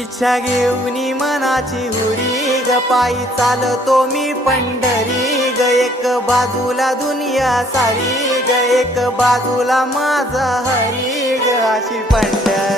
इच्छा घेऊनी मनाची हुरी ग पायी चालतो मी पंढरी ग एक बाजूला दुनिया सारी ग एक बाजूला माझा हरी ग अशी पंढरी